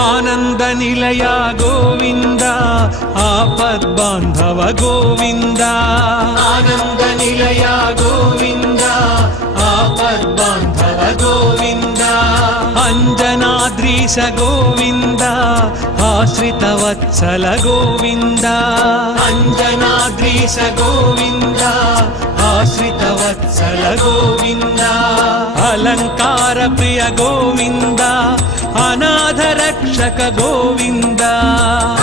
ಆನಂದ ನಿಲಯ ಗೋವಿಂದ, ಆಪದ್ಬಾಂಧವ ಗೋವಿಂದ. ಆನಂದ ನಿಲಯ ಗೋವಿಂದ, ಆಪದ್ಬಾಂಧವ ಗೋವಿಂದ. ಅಂಜನಾದ್ರೀಶ ಗೋವಿಂದ, ಆಶ್ರಿತ ವತ್ಸಲ ಗೋವಿಂದ. ಅಂಜನಾದ್ರೀಶ ಗೋವಿಂದ, ಆಶ್ರಿತ ವತ್ಸಲ ಗೋವಿಂದ. ಅಲಂಕಾರ ಪ್ರಿಯ ಗೋವಿಂದ, ಅನಾಥ ರಕ್ಷಕ ಗೋವಿಂದ.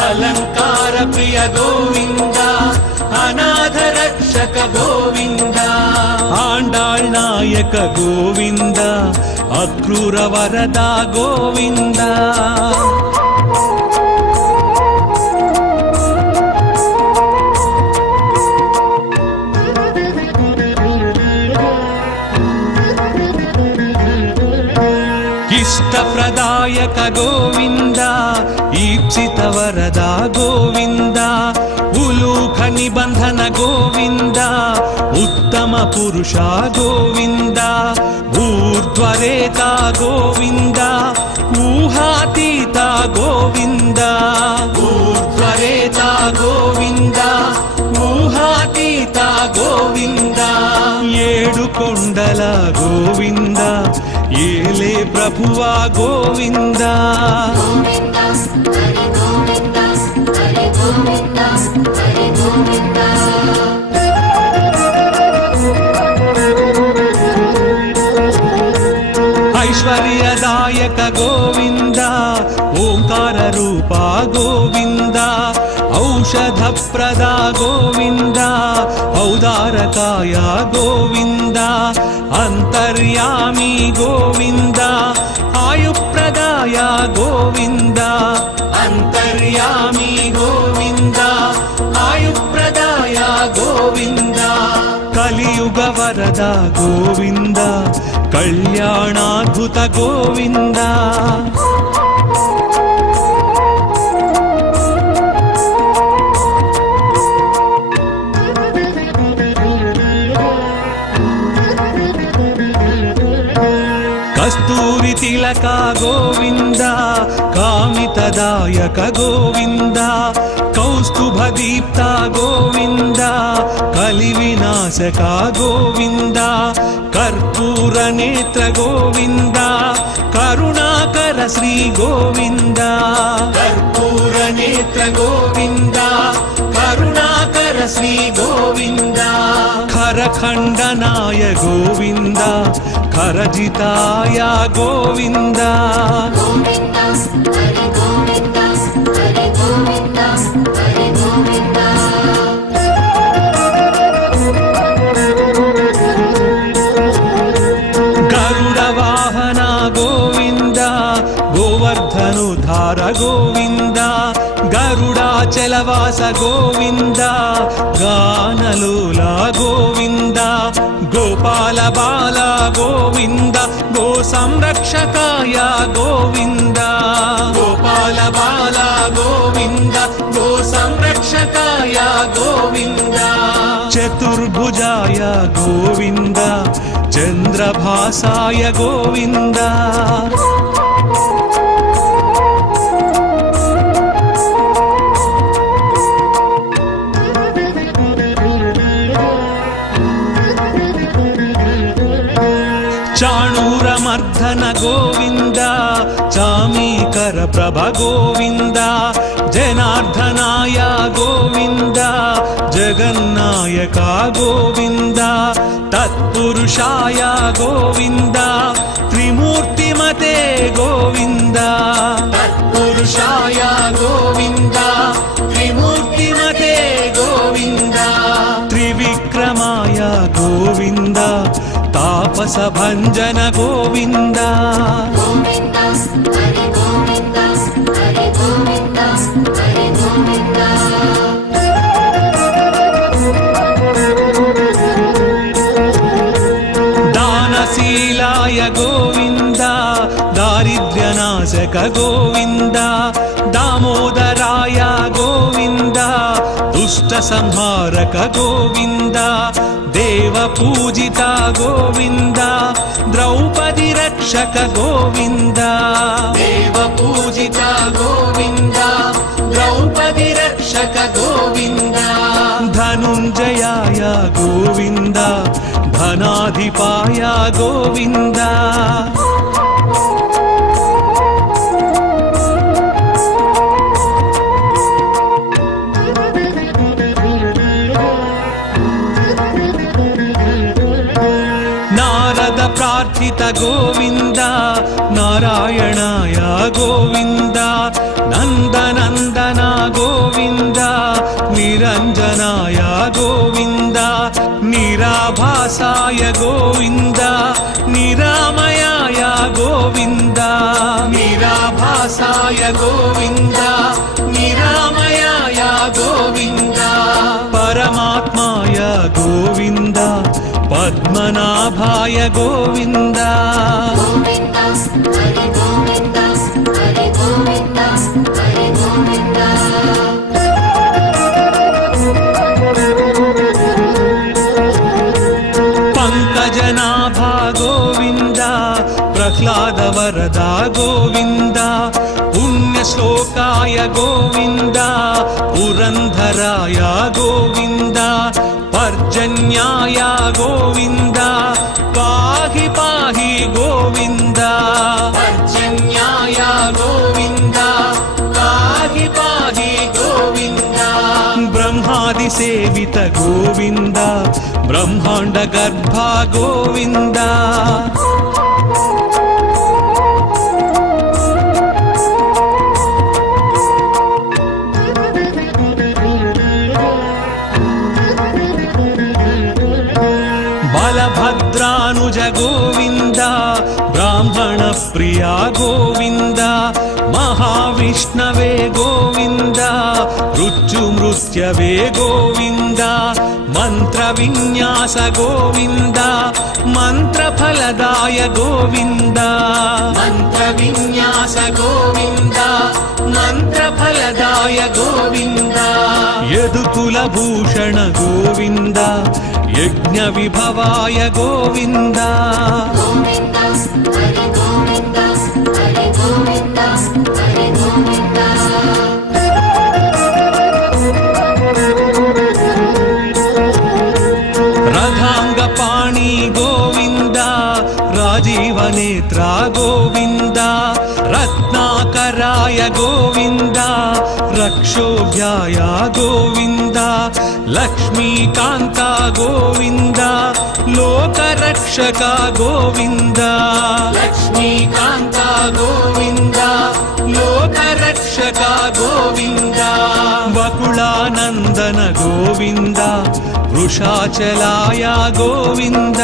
ಅಲಂಕಾರ ಪ್ರಿಯ ಗೋವಿಂದ, ಅನಾಥ ರಕ್ಷಕ ಗೋವಿಂದ. ಆಂಡಾಳ್ ನಾಯಕ ಗೋವಿಂದ, ಅಕ್ರೂರ ವರದ ಗೋವಿಂದ. ಇಷ್ಟಪ್ರದಾಯಕ ಗೋವಿಂದ, ಈಪ್ಸಿತ ವರದ ಗೋವಿಂದ. ಉಲೂಖ ನಿಬಂಧನ ಗೋವಿಂದ, ಉತ್ತಮ ಪುರುಷ ಗೋವಿಂದ. ಊರ್ಧ್ವರೇತ ಗೋವಿಂದ, ಊಹಾತೀತ ಗೋವಿಂದ. ಊರ್ಧ್ವರೇತ ಗೋವಿಂದ, ಊಹಾತೀತ ಗೋವಿಂದ. ಏಳು ಕೊಂಡಲ ಗೋವಿಂದ, ಏಲೆ ಪ್ರಭುವ ಗೋವಿಂದ. ಐಶ್ವರ್ಯದಾಯಕ ಗೋವಿಂದ, ಓಂಕಾರ ರೂಪ ಗೋವಿಂದ. ಔಷಧಪ್ರದ ಗೋವಿಂದ, ಔದಾರಕಾಯ ಗೋವಿಂದ. ಅಂತರ್ಯಾಮಿ ಗೋವಿಂದ, ಆಯುಪ್ರದಾಯ ಗೋವಿಂದ. ಅಂತರ್ಯಾಮಿ ಗೋವಿಂದ, ಆಯುಪ್ರದಾಯ ಗೋವಿಂದ. ಕಲಿಯುಗ ವರದ ಗೋವಿಂದ, ಕಲ್ಯಾಣಾದ್ಭುತ ಗೋವಿಂದ. ಕಸ್ತೂರಿ ತಿಲಕ ಗೋವಿಂದ, ಕಾಮಿತದಾಯಕ ಗೋವಿಂದ. ಕೌಸ್ತುಭ ದೀಪ್ತ ಗೋವಿಂದ, ಕಲಿವಿನಾಶಕ ಗೋವಿಂದ. ಕರ್ಪೂರ ನೇತ್ರ ಗೋವಿಂದ, ಕರುಣಾಕರ ಶ್ರೀ ಗೋವಿಂದ. ಕರ್ಪೂರ ನೇತ್ರ ಗೋವಿಂದ, ಕರುಣಾಕರ ಶ್ರೀ ಗೋವಿಂದ. ಖರಖಂಡನಾಯ ಗೋವಿಂದ, ಖರಜಿತಾಯ ಗೋವಿಂದ. ಗರುಡ ವಾಹನ ಗೋವಿಂದ, ಗೋವರ್ಧನುಧಾರ ಗೋವಿಂದ. ಗರುಡಾಚಲವಾಸ ಗೋವಿಂದ, ಗಾನಲೋಲ ಗೋವಿಂದ. ಗೋಪಾಲ ಬಾಲ ಗೋವಿಂದ, ಗೋ ಸಂರಕ್ಷಕಾಯ ಗೋವಿಂದ. ಗೋಪಾಲ ಬಾಲ ಗೋವಿಂದ, ಗೋ ಸಂರಕ್ಷಕಾಯ ಗೋವಿಂದ. ಚತುರ್ಭುಜಾಯ ಗೋವಿಂದ, ಚಂದ್ರಭಾಸಾಯ ಗೋವಿಂದ. ಚಾಣೂರ ಮರ್ಧನ ಗೋವಿಂದ, ಚಾಮೀಕರ ಪ್ರಭ ಗೋವಿಂದ. ಜನಾರ್ದನಾಯ ಗೋವಿಂದ, ಜಗನ್ನಾಯಕ ಗೋವಿಂದ. ತತ್ಪುರುಷಾಯ ಗೋವಿಂದ, ತ್ರಿಮೂರ್ತಿಮತೆ ಗೋವಿಂದ. ತತ್ಪುರುಷಾಯ ಗೋವಿಂದ, ತ್ರಿಮೂರ್ತಿಮತೆ ಗೋವಿಂದ. ತ್ರಿವಿಕ್ರಮಾಯ ಗೋವಿಂದ, ತಾಪಸ ಭಂಜನ ಗೋವಿಂದ. ದಾನಶೀಲಾಯ ಗೋವಿಂದ, ದಾರಿದ್ರ್ಯನಾಶಕ ಗೋವಿಂದ. ದಾಮೋದರಾಯ దుష్ట సంహారక గోవింద దేవ పూజిత గోవింద ద్రౌపది రక్షక గోవింద దేవ పూజిత గోవింద ద్రౌపది రక్షక గోవింద ధనుంజయాయ గోవింద ధనాధిపాయ గోవింద నారద ప్రార్థిత గోవింద నారాయణాయ గోవింద నందనందన గోవింద నిరంజనాయ గోవింద నిరాభాసాయ గోవింద నిరామయాయ గోవింద నిరాభాసాయ గోవింద నిరామయాయ గోవింద పరమాత్మాయ గోవింద పద్మనాభాయ గోవింద గోవింద హరి గోవింద హరి గోవింద హరి గోవింద పంకజనాభా గోవింద ప్రహ్లాద వరద గోవింద పుణ్యశ్లోకాయ గోవింద పురంధరాయ గోవింద పర్జన్యాయ గోవింద పాహి పాహి గోవింద పర్జన్యాయ గోవింద పాహి పాహి గోవింద బ్రహ్మాది సేవిత గోవింద బ్రహ్మాండ గర్భ గోవింద బలభద్రానుజ గోవింద బ్రాహ్మణ ప్రియ గోవింద మహావిష్ణవే గోవింద మృత్యుమృత్యవే గోవింద మంత్ర విన్యాస గోవింద మంత్రఫలదాయ గోవింద మంత్ర విన్యాస గోవింద మంత్రఫలదాయ గోవింద యదుకుల భూషణ గోవింద యజ్ఞ విభవాయ గోవింద గోవింద హరి గోవింద హరి గోవింద హరి గోవింద రథాంగ పాణి గోవింద రాజీవ నేత్ర గోవింద రత్నాకరాయ గోవింద రక్షోభ్యాయ గోవింద లక్ష్మీకాంత గోవింద లోకరక్షక గోవింద లక్ష్మీకాంత గోవింద లోకరక్షక గోవింద వకుళానందన గోవింద వృషాచలాయ గోవింద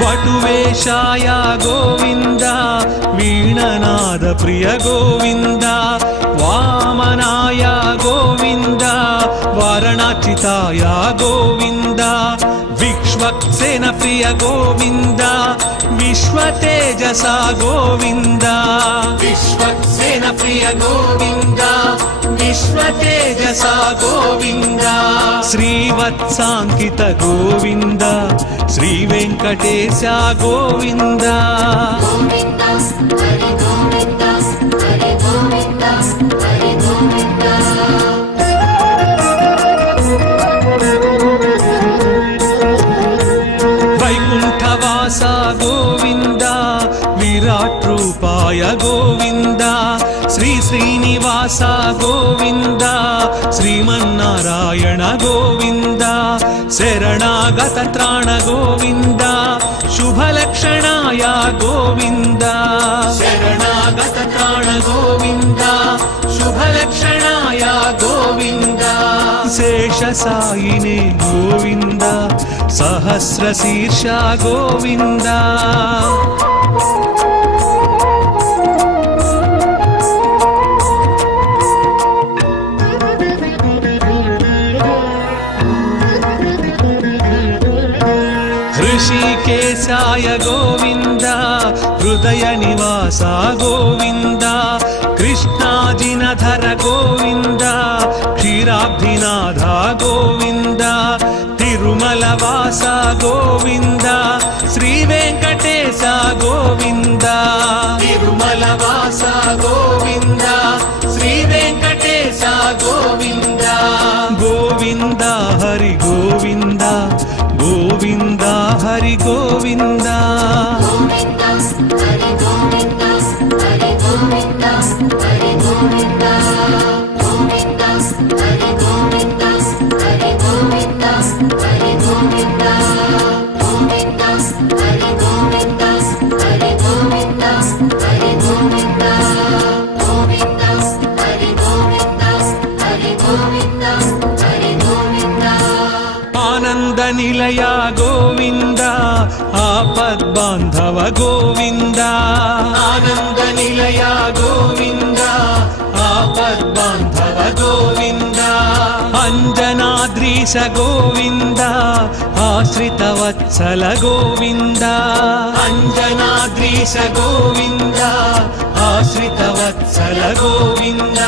వటువేషాయ గోవింద వీణనాద ప్రియ గోవింద వామనాయ గోవింద వారణాచితాయ గోవింద విక్ష్వక్సేన ప్రియ గోవింద విశ్వతేజస గోవింద విశ్వక్సేన ప్రియ గోవింద విశ్వతేజస గోవింద శ్రీవత్సాంకిత గోవింద శ్రీ వెంకటేశ గోవింద గోవింద హరి గోవింద హరి గోవింద హరి గోవింద వైకుంఠవాస గోవింద విరాట్ రూపాయ గోవింద శ్రీ శ్రీనివాస గోవింద శ్రీమన్నారాయణ గోవింద శరణాగత త్రాణ గోవింద శుభలక్షణాయ గోవింద శరణాగత త్రాణ గోవింద శుభలక్షణాయ గోవింద శేషసాయినే గోవింద సహస్రశీర్ష గోవింద ऋषिकेशाय गोविन्द हृदय निवास गोविन्द कृष्णाजिनधर गोविन्द क्षीराब्धिनाथ गोविन्द तिरुमलवास गोविन्द श्रीवेङ्कटेश गोविन्द तिरुमलवास गोविन्द श्रीवेङ्कटेश गोविन्द गोविन्द हरि गोविन्द गोविन्द हरि गोविन्द गोविन्द हरि गोविन्द हरि गोविन्द हरि गोविन्द गोविन्द हरि गोविन्द हरि गोविन्द हरि गोविन्द गोविन्द हरि गोविन्द हरि गोविन्द हरि गोविन्द गोविन्द हरि गोविन्द हरि गोविन्द हरि गोविन्द आनंद निलय गोविंद आपद्बांधव गोविंद आनंद निलय गोविंद आपद्बांधव गोविंद अंजनाद्रीश गोविंद आश्रित वत्सल गोविंद अंजनाद्रीश गोविंद आश्रित वत्सल गोविंद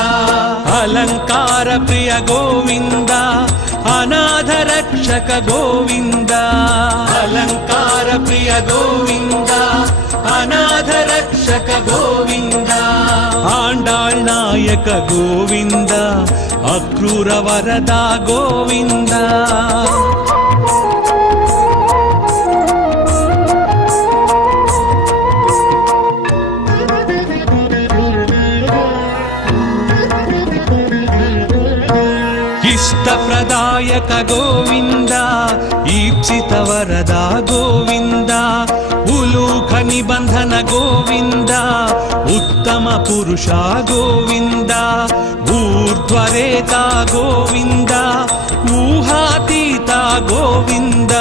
अलंकार प्रिय गोविंद अनाथ रक्षक गोविंद अलंकार प्रिय गोविंद अनाथ रक्षक गोविंद आंडाळ नायक गोविंद अक्रूर वरदा गोविंद इष्टप्रदायक गोविंद ईप्सित वरदा गोविंद उलूख निबंधन गोविंद उत्तम पुरुष गोविंद ऊर्ध्वरेता गोविंद ऊहातीत गोविंद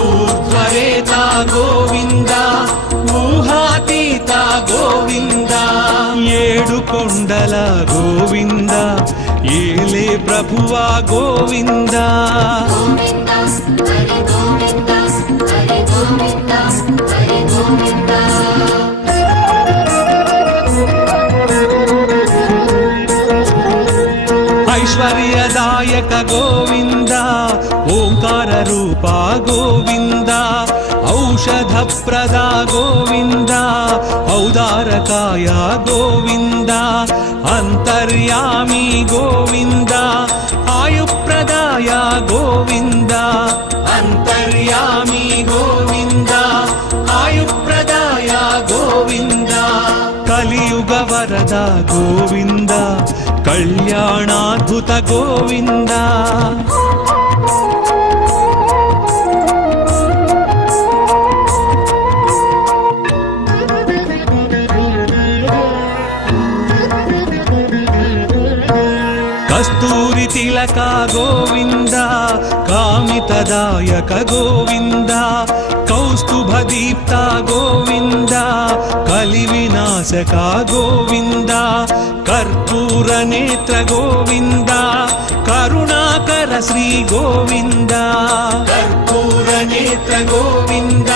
ऊर्ध्वरेता गोविंद ऊहातीत गोविंद ఏడు కొండల గోవింద ఏలే ప్రభువా గోవింద गोविन्द हरि गोविन्द हरि गोविन्द हरि गोविन्द ऐश्वर्यदायक गोविंद ओंकार रूपा गोविंद औषध प्रदा गोविंद औदारकाय गोविंद अंतर्यामी गोविंद आयुप्रदाय गोविंद अंतर्यामी गोविंद आयुप्रदाय गोविंद कलियुग वरद गोविंद कल्याणाद्भुत गोविंद कस्तूरी तिलक गोविंद कामितदायक गोविंद कौस्तुभदीप्त गोविंद कलिविनाशक गोविंद कर्पूर नेत्र गोविंद करुणाकर श्री गोविंद कर्पूर नेत्र गोविंद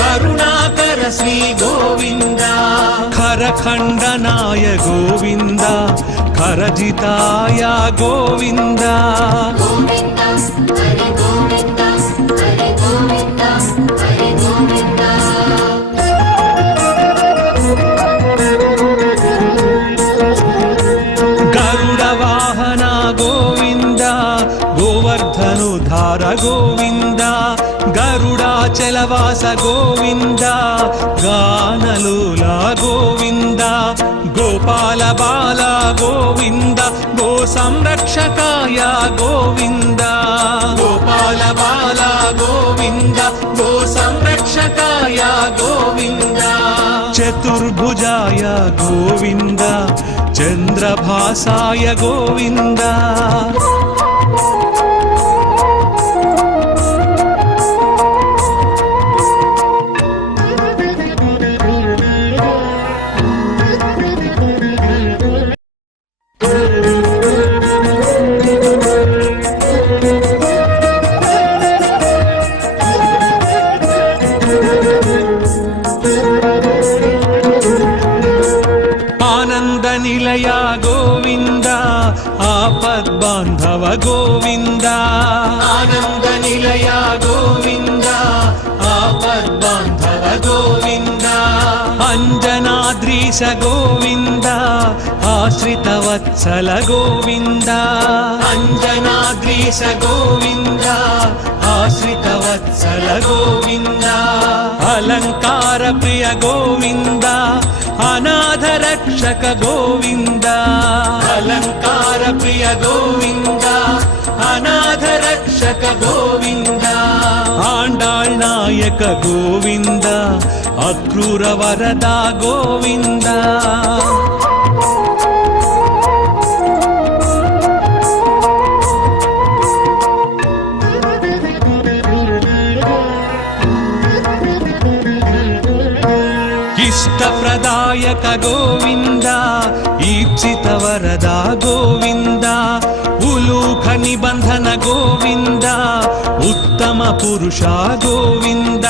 करुणाकर श्री गोविंद खरखंडनाय गोविंद खरजिताय गोविंद गोविन्द हरि गोविन्द हरि गोविन्द हरि गोविन्द गरुड़ वाहन गोविंद गोवर्धनोद्धार गोविंद गरुडाचलवास गोविंद गानलोला गोविंद गोपाल बाला गोविंद गो संरक्षकाय गोविंद गोपाल बाला गोविंद गो संरक्षकाय गोविंद चतुर्भुजाय गोविंद चंद्रभासाय गोविंद ಬಾಂಧವ ಗೋವಿಂದ ಆನಂದ ನಿಲಯ ಗೋವಿಂದ ಆಪದ್ಬಾಂಧವ ಗೋವಿಂದ ಅಂಜನಾದ್ರೀಶ ಗೋವಿಂದ ಆಶ್ರಿತ ವತ್ಸಲ ಗೋವಿಂದ ಅಂಜನಾದ್ರೀಶ ಗೋವಿಂದ ಆಶ್ರಿತ ವತ್ಸಲ ಗೋವಿಂದ ಅಲಂಕಾರ ಪ್ರಿಯ ಗೋವಿಂದ ಅನಾಥ ರಕ್ಷಕ ಗೋವಿಂದ ಅಲಂಕಾರ ಪ್ರಿಯ ಗೋವಿಂದ ಅನಾಥ ರಕ್ಷಕ ಗೋವಿಂದ ಆಂಡಾಳ್ ನಾಯಕ ಗೋವಿಂದ ಅಕ್ರೂರ ವರದ ಗೋವಿಂದ ಇಷ್ಟಪ್ರದಾಯಕ ಗೋವಿಂದ ಈಪ್ಸಿತ ವರದ ಗೋವಿಂದ ಉಲೂಖ ನಿಬಂಧನ ಗೋವಿಂದ ಉತ್ತಮ ಪುರುಷ ಗೋವಿಂದ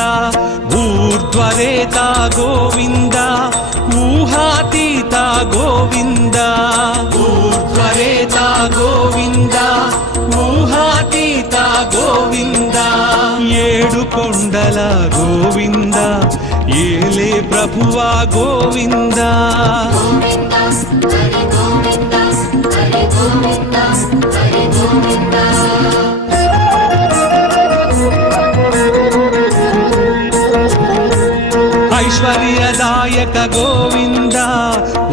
ಊರ್ಧ್ವರೇತ ಗೋವಿಂದ ಊಹಾತೀತ ಗೋವಿಂದ ಊರ್ಧ್ವರೇತ ಗೋವಿಂದ ಊಹಾತೀತ ಗೋವಿಂದ ಏಳು ಕೊಂಡಲ ಗೋವಿಂದ ಏಲೆ ಪ್ರಭುವ ಗೋವಿಂದ ಗೋವಿಂದ ಹರಿ ಗೋವಿಂದ ಹರಿ ಗೋವಿಂದ ಹರಿ ಗೋವಿಂದ ಐಶ್ವರ್ಯದಾಯಕ ಗೋವಿಂದ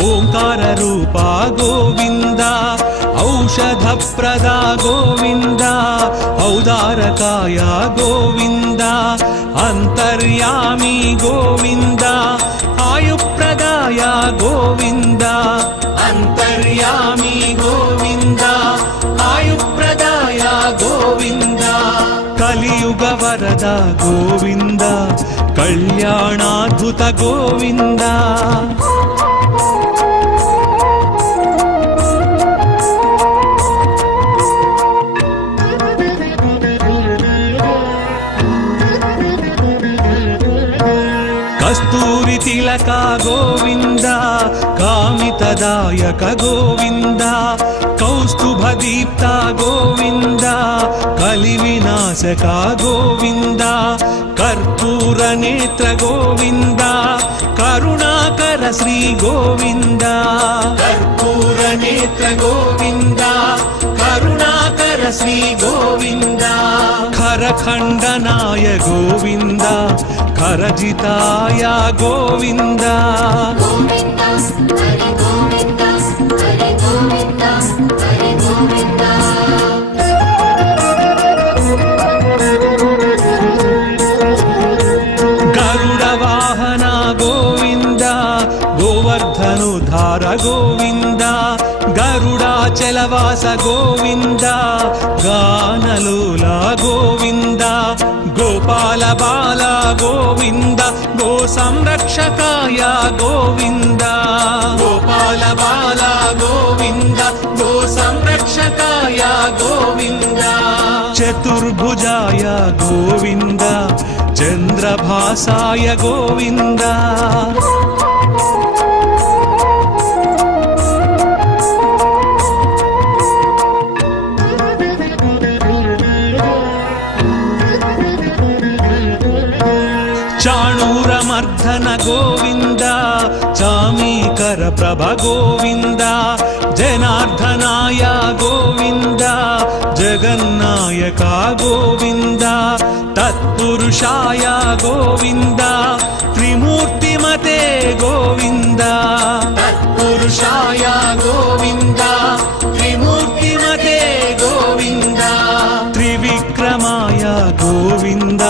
ಓಂಕಾರ ರೂಪ ಗೋವಿಂದ ಔಷಧಪ್ರದ ಗೋವಿಂದ ಔದಾರಕಾಯ ಗೋವಿಂದ ಅಂತರ್ಯಾಮಿ ಗೋವಿಂದ ಆಯುಪ್ರದಾಯ ಗೋವಿಂದ ಅಂತರ್ಯಾಮಿ ಗೋವಿಂದ ಆಯುಪ್ರದಾಯ ಗೋವಿಂದ ಕಲಿಯುಗ ವರದ ಗೋವಿಂದ ಕಲ್ಯಾಣಾದ್ಭುತ ಗೋವಿಂದ ಕಸ್ತೂರಿ ತಿಲಕ ಗೋವಿಂದ ಕಾಮಿತದಾಯಕ ಗೋವಿಂದ ಕೌಸ್ತುಭ ದೀಪ್ತ ಗೋವಿಂದ ಕಲಿವಿನಾಶಕ ಗೋವಿಂದ ಕರ್ಪೂರ ನೇತ್ರ ಗೋವಿಂದ ಕರುಣಾಕರ ಶ್ರೀ ಗೋವಿಂದ ಕರ್ಪೂರ ನೇತ್ರ ಗೋವಿಂದ ಕರುಣಾಕರ ಶ್ರೀ ಗೋವಿಂದ ಖರಖಂಡನಾಯ ಗೋವಿಂದ ಖರಜಿತಾಯ ಗೋವಿಂದ ಗೋವಿಂದ ಹರಿ ಗೋವಿಂದ ಹರಿ ಗೋವಿಂದ ಹರಿ ಗೋವಿಂದ ಗರುಡ ವಾಹನ ಗೋವಿಂದ ಗೋವರ್ಧನುಧಾರ ಗೋವಿಂದ ಗರುಡಾಚಲವಾಸ ಗೋವಿಂದ ಗಾನಲೋಲ ಗೋವಿಂದ ಗೋಪಾಲ ಬಾಲ ಗೋವಿಂದ ಗೋ ಸಂರಕ್ಷಕಾಯ ಗೋವಿಂದ ಗೋಪಾಲ ಬಾಲ ಗೋವಿಂದ ಗೋ ಸಂರಕ್ಷಕಾಯ ಗೋವಿಂದ ಚತುರ್ಭುಜಾಯ ಗೋವಿಂದ ಚಂದ್ರಭಾಸಾಯ ಗೋವಿಂದ ಚಾಣೂರ ಮರ್ಧನ ಗೋವಿಂದ ಚಾಮೀಕರ ಪ್ರಭ ಗೋವಿಂದ ಜನಾರ್ದನಾಯ ಗೋವಿಂದ ಜಗನ್ನಾಯಕ ಗೋವಿಂದ ತತ್ಪುರುಷಾಯ ಗೋವಿಂದ ತ್ರಿಮೂರ್ತಿಮತೆ ಗೋವಿಂದ ತತ್ಪುರುಷಾಯ ಗೋವಿಂದ ತ್ರಿಮೂರ್ತಿಮತೆ ಗೋವಿಂದ ತ್ರಿವಿಕ್ರಮಾಯ ಗೋವಿಂದ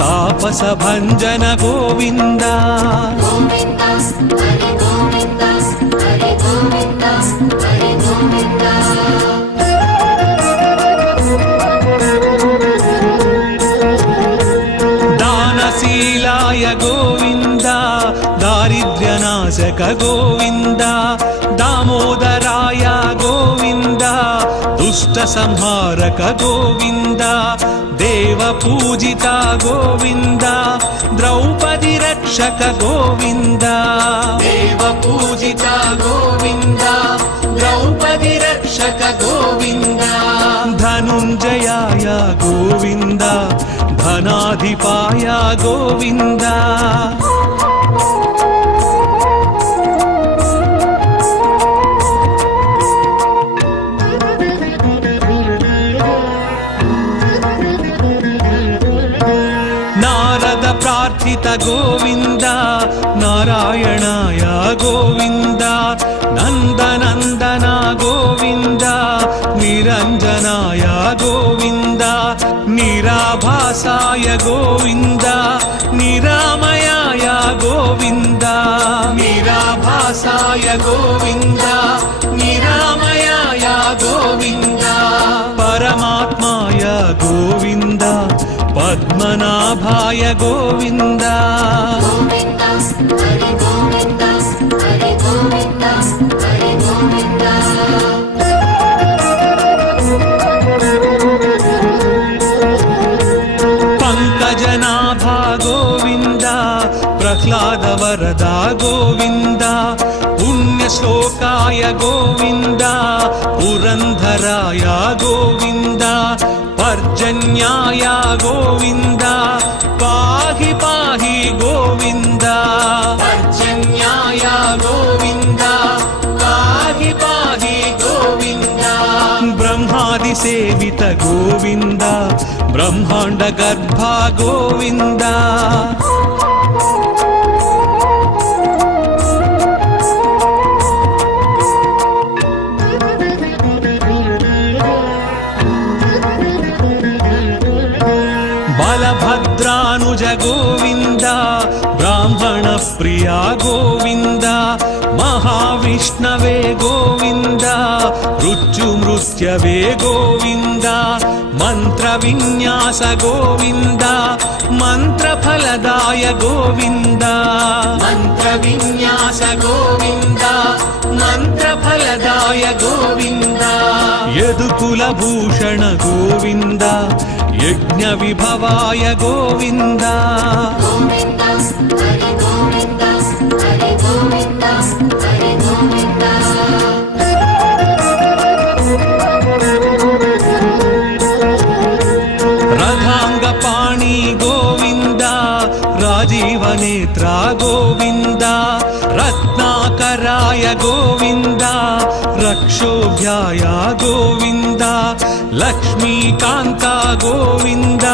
ತಾಪಸ ಭಂಜನ ಗೋವಿಂದ ಗೋವಿಂದ ಹರಿ ಗೋವಿಂದ ಹರಿ ಗೋವಿಂದ ಹರಿ ಗೋವಿಂದ ದಾನಶೀಲಾಯ ಗೋವಿಂದ ದಾರಿದ್ರ್ಯನಾಶಕ ಗೋವಿಂದ ದಾಮೋದರಾಯ ಗೋವಿಂದ ದುಷ್ಟ ಸಂಹಾರಕ ಗೋವಿಂದ ದೇವ ಪೂಜಿತ ಗೋವಿಂದ ದ್ರೌಪದಿ ರಕ್ಷಕ ಗೋವಿಂದ ದೇವ ಪೂಜಿತ ಗೋವಿಂದ ದ್ರೌಪದಿ ರಕ್ಷಕ రక్షక గోవింద ధనుంజయాయ గోవింద ధనాధిపాయ గోవింద నారద ప్రార్థిత గోవింద నారాయణాయ గోవింద నందనందన గోవింద నిరంజనాయ గోవింద నిరాభాసాయ గోవింద నిరామయాయ గోవింద నిరాభాసాయ గోవింద నిరామయాయ గోవింద పరమాత్మాయ గోవింద పద్మనాభాయ గోవింద గోవింద హరి గోవింద హరి గోవింద హరి గోవింద పంకజనాభ గోవింద ప్రహ్లాద వరద గోవింద పుణ్యశ్లోకాయ గోవింద పురంధరాయ గోవింద పర్జన్యాయ గోవింద పాహి పాహి గోవింద పర్జన్యాయ గోవింద పాహి పాహి గోవింద బ్రహ్మాది సేవిత గోవింద బ్రహ్మాండ గర్భ గోవింద బలభద్రానుజ గోవింద బ్రాహ్మణ ప్రియ గోవింద మహావిష్ణవే గోవింద మృత్యుమృత్యవే గోవింద మంత్ర విన్యాస గోవింద మంత్రఫలదాయ గోవింద మంత్ర విన్యాస గోవింద మంత్రఫలదాయ గోవింద యదుకుల భూషణ గోవింద యజ్ఞ విభవాయ గోవింద గోవింద హరి గోవింద హరి గోవింద హరి గోవింద రథాంగ పాణి గోవింద రాజీవ నేత్ర గోవింద రత్నాకరాయ గోవింద రక్షోభ్యాయ గోవింద లక్ష్మీకాంత గోవింద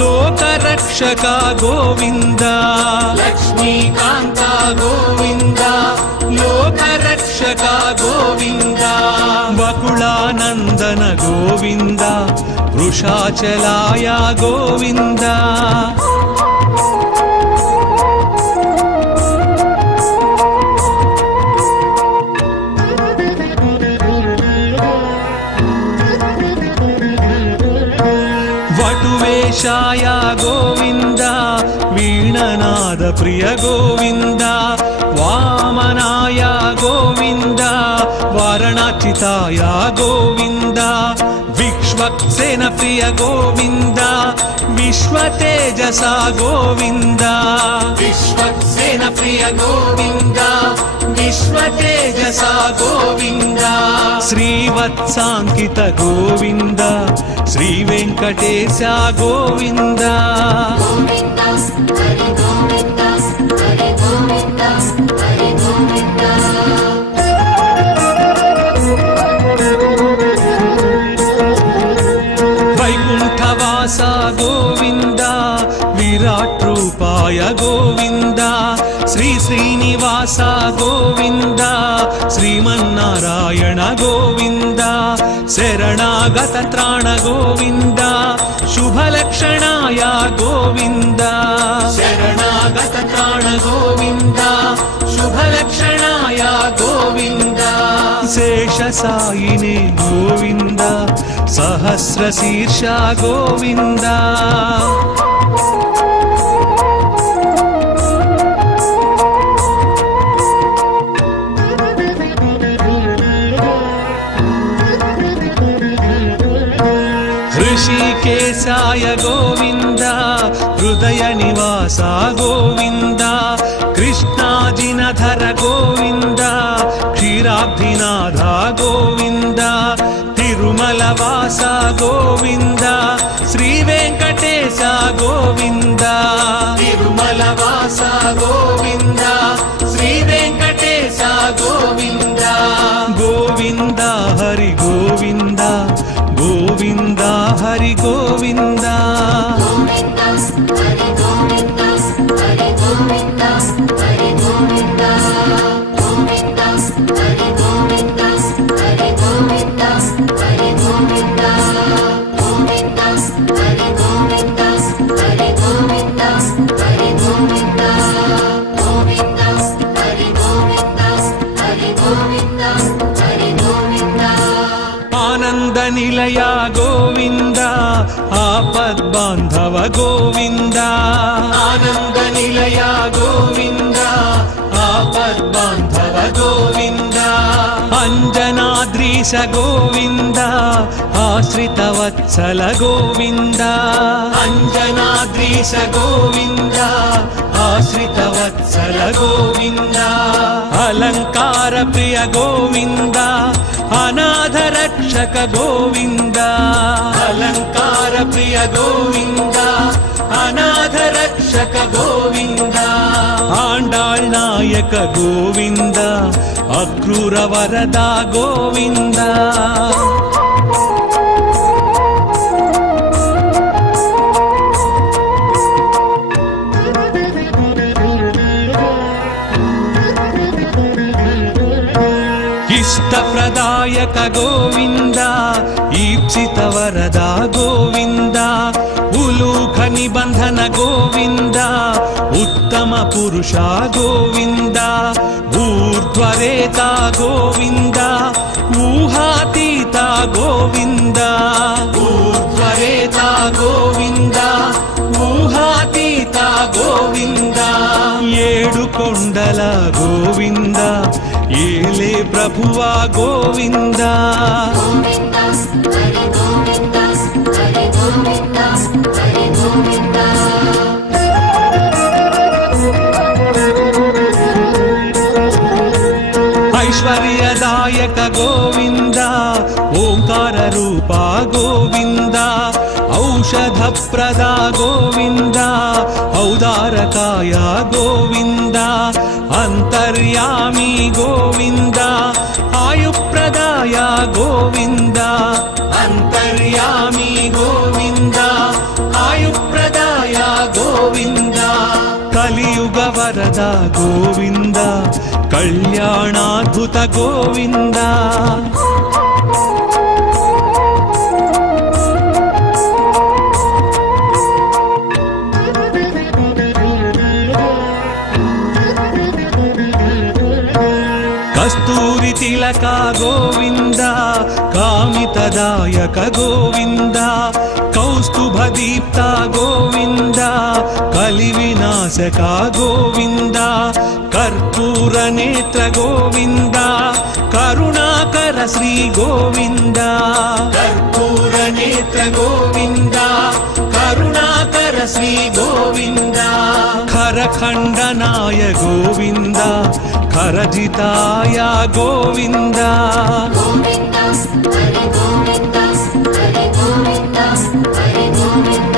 లోకరక్షక గోవింద లక్ష్మీకాంత గోవింద లోకరక్షక గోవింద వకుళానందన గోవింద వృషాచలాయ గోవింద వటువేషాయ గోవింద వీణనాద ప్రియ గోవింద వామనాయ గోవింద వారణాచితాయ గోవింద విక్ష్వక్సేన ప్రియ గోవింద విశ్వతేజస గోవింద విశ్వక్సేన ప్రియ గోవింద విశ్వతేజస గోవింద శ్రీవత్సాంకిత గోవింద శ్రీ వెంకటేశ గోవింద గోవింద హరి గోవింద హరి గోవింద హరి గోవింద వైకుంఠవాస గోవింద విరాట్ రూపాయ గోవింద శ్రీ శ్రీనివాస గోవింద శ్రీమన్నారాయణ గోవింద శరణాగత త్రాణ గోవింద శుభలక్షణాయ గోవింద శరణాగత త్రాణ గోవింద శుభలక్షణాయ గోవింద శేషసాయినే గోవింద సహస్రశీర్ష గోవింద ऋषिकेशाय गोविन्द हृदय निवास गोविन्द कृष्णाजिनधर गोविन्द क्षीराब्धिनाथ गोविन्द తిరుమలవాస గోవింద శ్రీ వెంకటేశ గోవింద తిరుమలవాస గోవింద శ్రీ వెంకటేశ గోవింద గోవింద హరి గోవింద గోవింద హరి గోవింద గోవింద హరి గోవింద హరి గోవింద హరి గోవింద గోవింద హరి గోవింద హరి గోవింద హరి గోవింద గోవింద హరి గోవింద హరి గోవింద హరి గోవింద గోవింద హరి గోవింద హరి గోవింద హరి గోవింద ఆనంద నిలయ గోవింద ఆపద్బాంధవ గోవింద ఆనంద నిలయ గోవింద ఆపద్బాంధవ గోవింద అంజనాద్రీశ గోవింద ఆశ్రిత వత్సల గోవింద అంజనాద్రీశ గోవింద ఆశ్రిత వత్సల గోవింద అలంకార ప్రియ గోవింద అనాథ రక్షక గోవింద అలంకార ప్రియ గోవింద అనాథ రక్షక గోవింద ఆండాళ్ నాయక గోవింద అక్రూర వరద గోవింద ఇష్టప్రదాయక గోవింద ఈప్సిత వరద గోవింద ఉలూఖ నిబంధన గోవింద ఉత్తమ పురుష గోవింద ఊర్ధ్వరేత గోవింద ఊహాతీత గోవింద ఊర్ధ్వరేత గోవింద ఊహాతీత గోవింద ఏడు కొండల గోవింద ఏలే ప్రభువా గోవింద గోవింద హరి గోవింద హరి గోవింద హరి గోవింద ఐశ్వర్యదాయక గోవింద ఓంకార రూప గోవింద ఔషధ ప్రద గోవింద ఔదారకాయ గోవింద అంతర్యామి గోవింద ఆయుప్రదాయ గోవింద అంతర్యామి గోవింద ఆయుప్రదాయ గోవింద కలియుగ వరద గోవింద కళ్యాణాద్భుత గోవింద కస్తూరి తిలక గోవింద కామితదాయక గోవింద కౌస్తుభ దీప్త గోవింద కలి వినాశక గోవింద కర్పూర నేత్ర గోవింద కరుణాకర శ్రీ గోవింద కర్పూర నేత్ర గోవింద కరుణాకర శ్రీ గోవింద ఖరఖండనాయ గోవింద ఖరజితాయ గోవింద గోవింద హరి గోవింద హరి గోవింద హరి గోవింద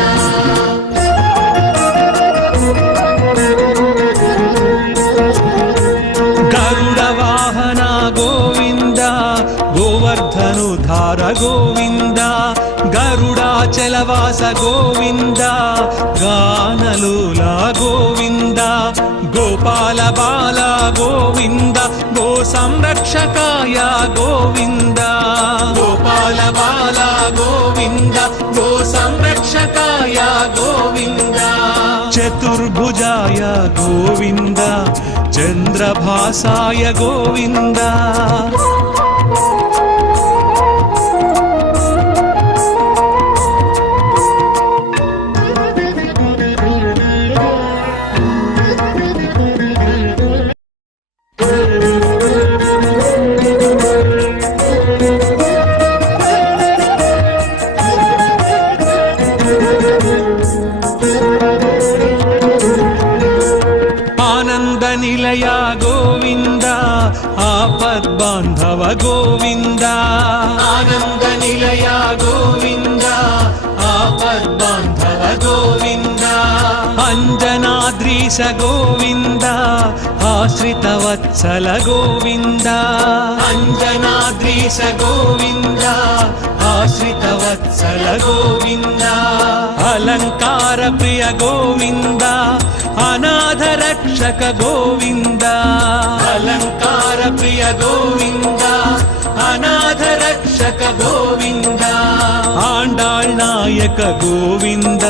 గరుడ వాహన గోవింద గోవర్ధనుధార గోవింద గరుడాచలవాస గోవింద గానలోల గోవింద గోపాల బాల గోవింద గో సంరక్షకాయ గోవింద గోపాల బాల గోవింద గో సంరక్షకాయ గోవింద చతుర్భుజాయ గోవింద చంద్రభాసాయ గోవింద ఆనంద నిలయ గోవింద ఆపద్బాంధవ గోవింద ఆనంద నిలయ అంజనాద్రీశ గోవింద ఆశ్రితవత్సల గోవింద అంజనాద్రీశ గోవింద ఆశ్రితవత్సల గోవింద అలంకార ప్రియ గోవింద అనాథ రక్షక గోవింద అలంకార ప్రియ గోవింద అనాథ రక్షక గోవింద ఆండాళ్ నాయక గోవింద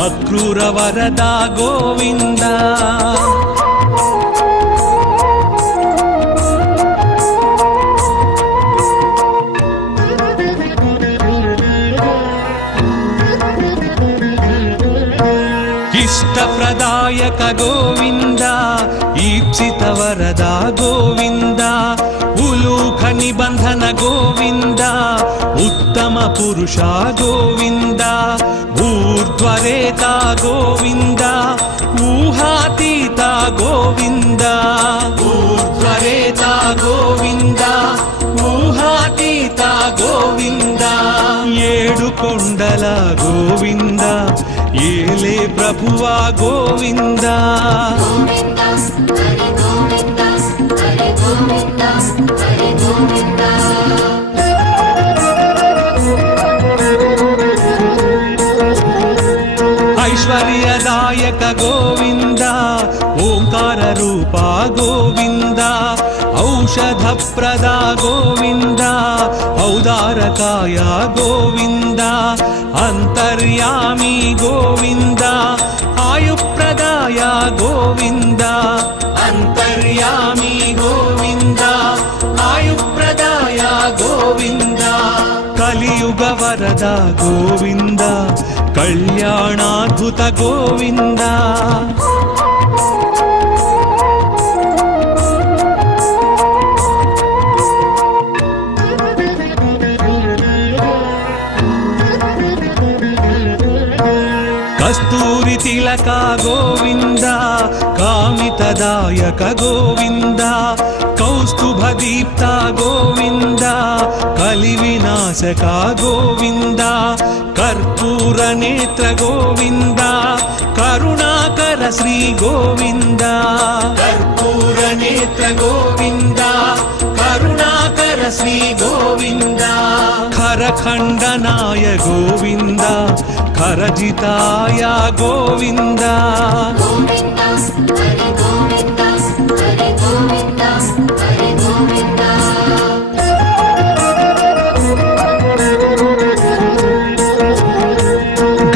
అక్రూర వరద గోవింద ఇష్టప్రదాయక గోవింద ఈప్సిత వరద గోవింద ఉలూఖ నిబంధన గోవింద ఉత్తమ పురుష గోవింద ఊర్ధ్వరేత గోవింద ఊహాతీత గోవింద ఊర్ధ్వరేత గోవింద ఊహాతీత గోవింద ఏడు కొండల గోవింద ఏలే ప్రభువా గోవింద గోవింద హరి గోవింద హరి గోవింద హరి గోవింద ఐశ్వర్యదాయక గోవింద ఓంకార రూప గోవింద ఔషధ ప్రద గోవింద ఔదారకాయ గోవింద అంతర్యామి గోవింద ఆయుప్రదాయ గోవింద అంతర్యామి గోవింద ఆయుప్రదాయ గోవింద కలియుగ వరద గోవింద కళ్యాణాద్భుత గోవింద కస్తూరి తిలక గోవింద కామితదాయక గోవింద కౌస్తుభ దీప్త గోవింద కలి వినాశక గోవింద కర్పూర నేత్ర గోవింద కరుణాకర శ్రీ గోవింద కర్పూర నేత్ర గోవింద కరుణాకర శ్రీ గోవింద ఖరఖండనాయ గోవింద ఖరజితాయ గోవింద గోవింద హరి గోవింద హరి గోవింద హరి గోవింద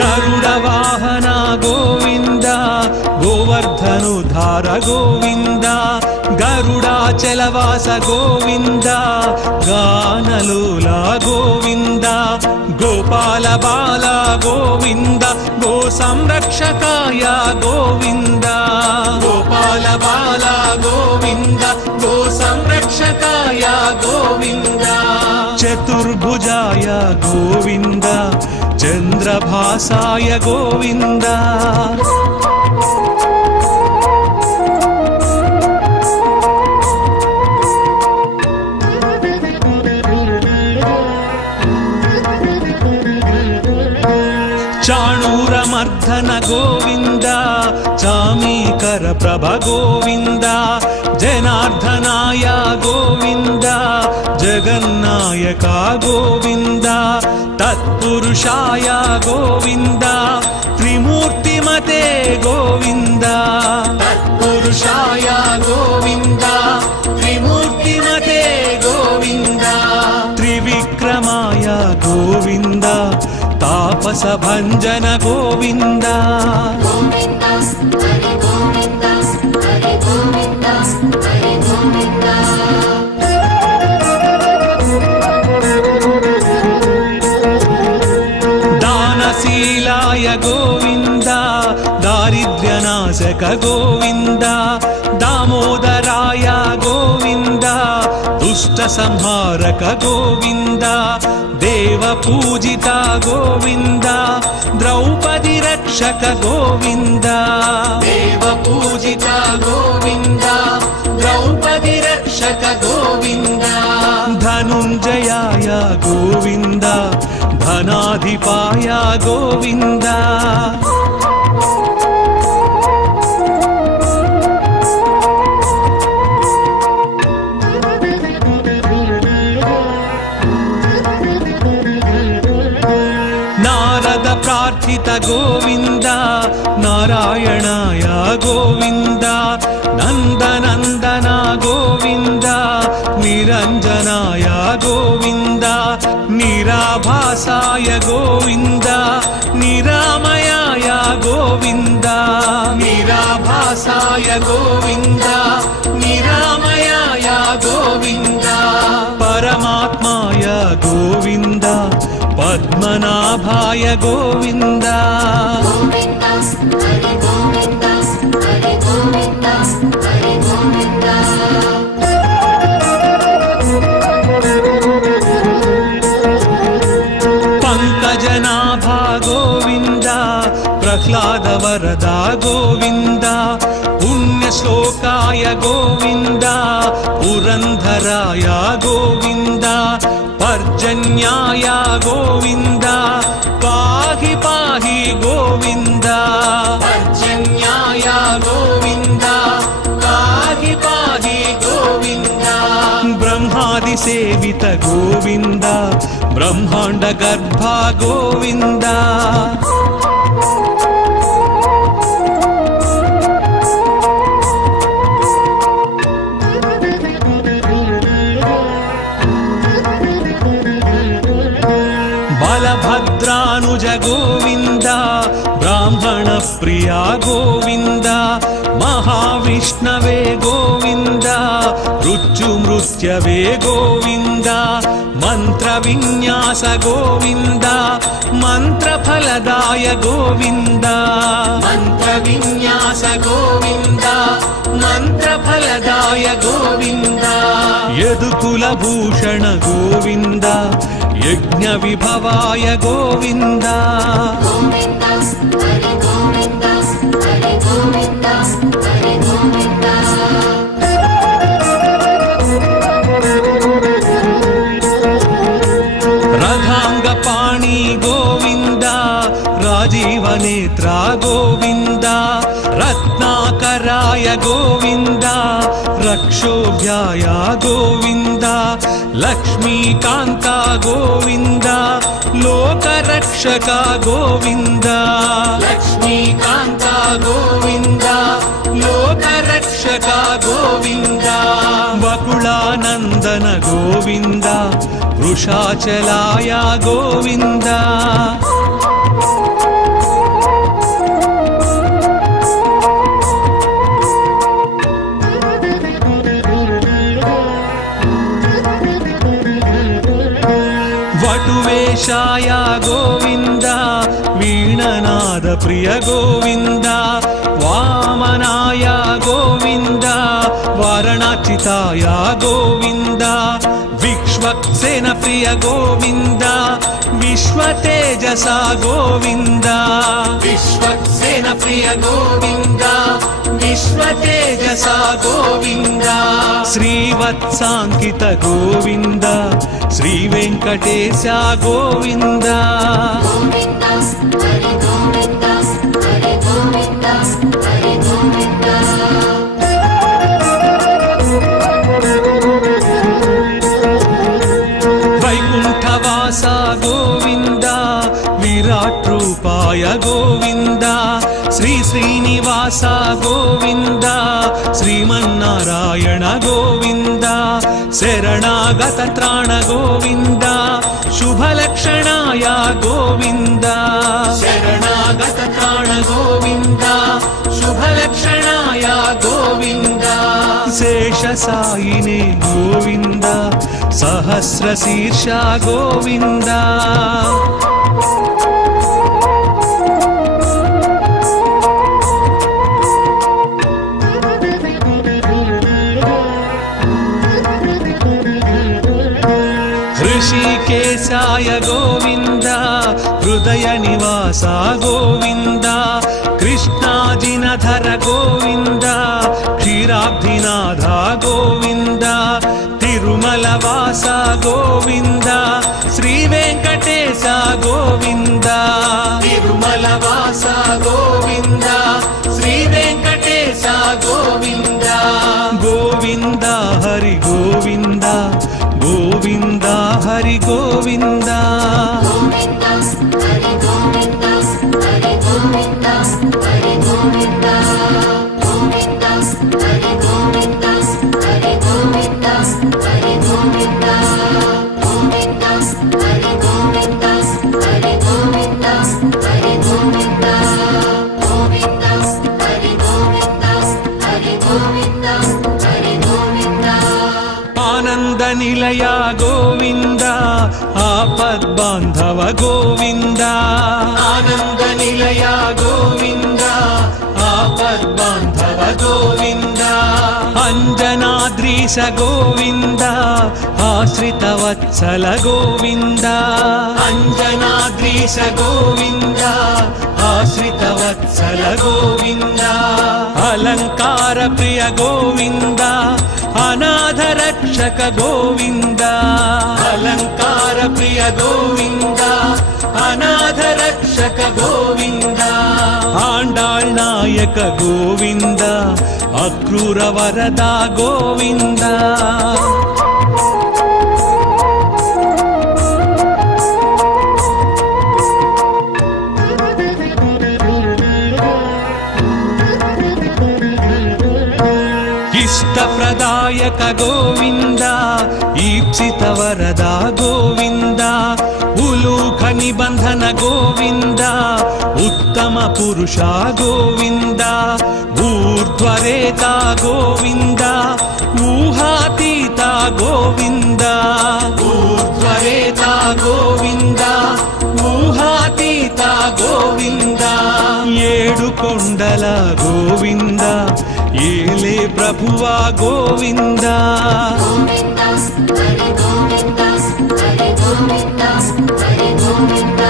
గరుడ వాహన గోవింద గోవర్ధనుధార గోవింద గరుడాచలవాస గోవింద గానలోల గోవింద గోపాల బాల గోవింద గో సంరక్షకాయ గోవింద గోపాల బాల గోవింద గో సంరక్షకాయ గోవింద చతుర్భుజాయ గోవింద చంద్రభాసాయ గోవింద చాణూరమర్ధన గోవింద చామీకర ప్రభ గోవింద జనార్దనాయ గోవింద జగన్నాయక గోవింద తత్పురుషాయ గోవింద త్రిమూర్తిమతే గోవింద తత్పురుషాయ గోవింద త్రిమూర్తిమతే గోవింద త్రివిక్రమాయ గోవింద తాపస భంజన గోవింద గోవింద హరి గోవింద హరి గోవింద హరి గోవింద దానశీలాయ గోవింద దారిద్ర్యనాశక గోవింద దామోదరాయ గోవింద దుష్ట సంహారక గోవింద దేవ పూజిత గోవింద ద్రౌపది రక్షక గోవింద దేవ పూజిత గోవింద ద్రౌపది రక్షక గోవింద ధనుంజయాయ గోవింద ధనాధిపాయ గోవింద ప్రార్థిత గోవింద నారాయణాయ గోవింద నందనందన గోవింద నిరంజనాయ గోవింద నిరాభాసాయ గోవింద నిరామయాయ గోవింద నిరాభాసాయ గోవింద నిరామయాయ గోవింద పరమాత్మాయ గోవింద పద్మనాభాయ గోవింద గోవింద హరి గోవింద హరి గోవింద హరి గోవింద పంకజనాభా గోవింద ప్రహ్లాద వరద గోవింద పుణ్యశ్లోకాయ గోవింద పురంధరాయ గోవింద పర్జన్యాయ గోవింద పాహి పాహి గోవింద పర్జన్యాయ గోవింద పాహి పాహి గోవింద బ్రహ్మాది సేవిత గోవింద బ్రహ్మాండ గర్భ గోవింద బలభద్రానుజ గోవింద బ్రాహ్మణ ప్రియ గోవింద మహావిష్ణవే గోవింద మృత్యుమృత్యవే గోవింద మంత్ర విన్యాస గోవింద మంత్రఫలదాయ గోవింద మంత్ర విన్యాస గోవింద మంత్రఫలదాయ గోవింద యదుకుల భూషణ గోవింద యజ్ఞ విభవాయ గోవింద గోవింద హరి గోవింద హరి గోవింద హరి గోవింద రథాంగ పాణి గోవింద రాజీవ నేత్ర గోవింద రత్నాకరాయ గోవింద రక్షోభ్యాయ గోవింద లక్ష్మీకాంత గోవింద లోకరక్షక గోవింద లక్ష్మీకాంత గోవింద లోకరక్షక గోవింద వకుళానందన గోవింద వృషాచలాయ గోవింద వటువేషాయ గోవింద వీణనాద ప్రియ గోవింద వామనాయ గోవింద వారణాచితాయ గోవింద విక్ష్వక్సేన ప్రియ గోవింద విశ్వతేజస గోవింద విశ్వక్సేన ప్రియ గోవింద విశ్వతేజస గోవింద శ్రీవత్సాంకిత గోవింద శ్రీ వెంకటేశ గోవింద గోవింద హరి గోవింద హరి గోవింద హరి గోవింద వైకుంఠవాస గోవింద విరాట్ రూపాయ గోవింద శ్రీ శ్రీనివాస గోవింద శ్రీమన్నారాయణ గోవింద శరణాగత త్రాణ గోవింద శుభలక్షణాయ గోవింద శరణాగత త్రాణ గోవింద శుభలక్షణాయ గోవింద శేషసాయినే గోవింద సహస్రశీర్ష గోవింద ऋषिकेशाय गोविन्द हृदय निवास गोविन्द कृष्णाजिनधर गोविन्द क्षीराब्धिनाथ गोविन्द तिरुमलवास गोविन्द श्रीवेङ्कटेश गोविन्द తిరుమలవాస గోవింద శ్రీ వెంకటేశ గోవింద गोविन्द हरि गोविन्द गोविन्द हरि गोविन्द గోవింద హరి గోవింద అంజనాద్రీశ గోవింద ఆశ్రితవత్సల గోవింద అంజనాద్రీశ గోవింద ఆశ్రితవత్సల గోవింద అలంకార ప్రియ గోవింద అనాథ రక్షక గోవింద అలంకార ప్రియ గోవింద అనాథ రక్షక గోవింద ఆండాళ్ నాయక గోవింద అక్రూర వరద గోవింద ఇష్టప్రదాయక గోవింద ఈప్సిత వరద గోవింద ఉలూఖ నిబంధన గోవింద ఉత్తమ పురుష గోవింద ఊర్ధ్వరేత గోవింద ఊహాతీత గోవింద ఊర్ధ్వరేత గోవింద ఊహాతీత గోవింద ఏడు కొండల గోవింద ఏలే ప్రభువా గోవింద గోవింద హరి గోవింద హరి గోవింద హరి గోవింద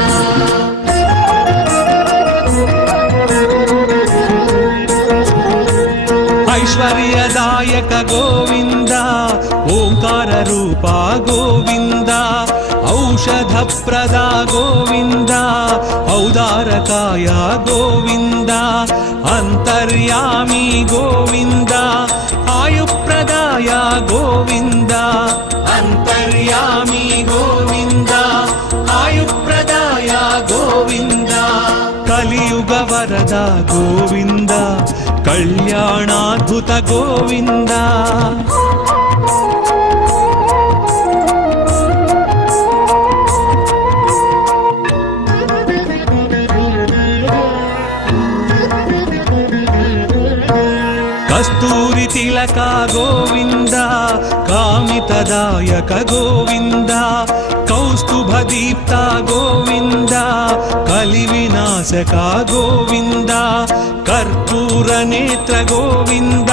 ఐశ్వర్యదాయక గోవింద ఓంకార రూప గోవింద ఔషధ ప్రద గోవింద ఔదారకాయ గోవింద అంతర్యామి గోవింద ఆయుప్రదాయ గోవింద అంతర్యామి గోవింద ఆయుప్రదాయ గోవింద కలియుగ వరద గోవింద కళ్యాణాద్భుత గోవింద కస్తూరి తిలక గోవింద కామితదాయక గోవింద కౌస్తుభ దీప్త గోవింద కలి వినాశక గోవింద కర్పూర నేత్ర గోవింద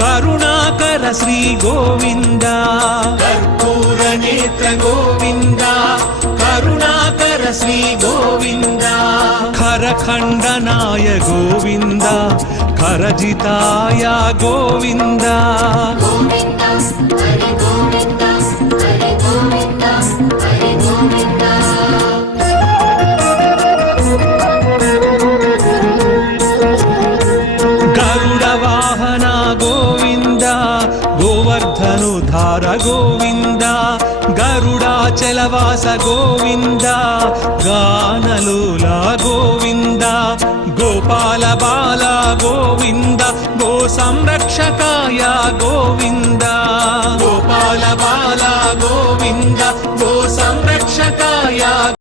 కరుణాకర శ్రీ గోవింద కర్పూర నేత్ర గోవింద కరుణాకర శ్రీ గోవింద ఖరఖండనాయ గోవింద ఖరజితాయ గోవింద గోవింద హరి గోవింద హరి గోవింద హరి గోవింద గరుడ వాహన గోవింద గోవర్ధనుధార గోవింద గరుడాచలవాస గోవింద గానలోల గోవింద గోపాల బాల గోవింద గో సంరక్షకాయ గోవింద